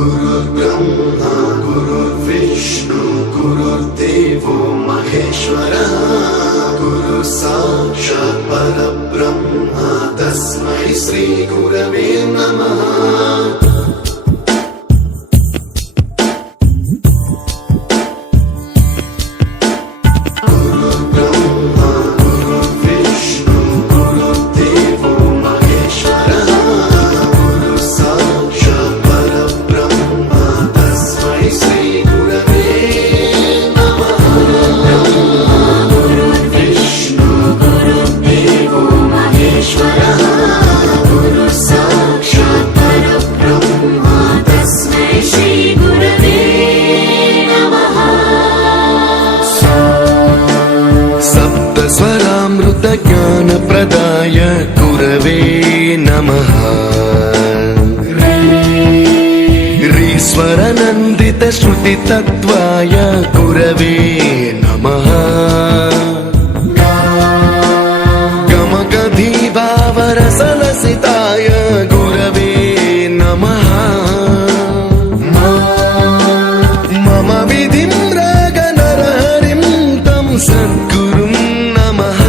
गुरुर्ब्रह्मा गुरुर्विष्णु गुरुर्देवो महेश्वरः गुरु साक्षात् परब्रह्म तस्मै श्री गुरवे नमः। ज्ञानप्रदाय गुरवे नमः। ह्रीश्वरनन्दित श्रुतितत्त्वाय गुरवे नमः। गमगधीभावरसलसिताय गुरवे नमः। मम विधिं रागनरहरिं तं सद्गुरुं नमः।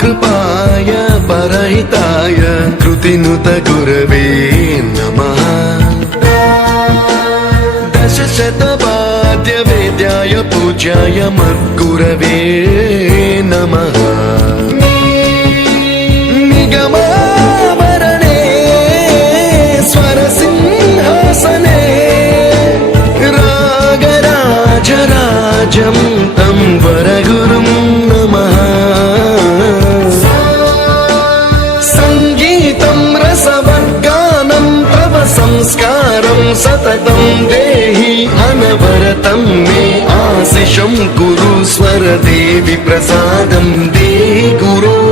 कृपाय परहिताय कृतिनुत गुरवे नमः। दशशतवाद्यवेद्याय पूज्याय मद्गुरवे नमः। निगमावरणे स्वरसिंहासने रागराजराजं तं वरगुरुं नमः। संस्कारं सततं देहि अनवरतं मे आशिषं गुरु स्वरदेवि प्रसादं देहि गुरो।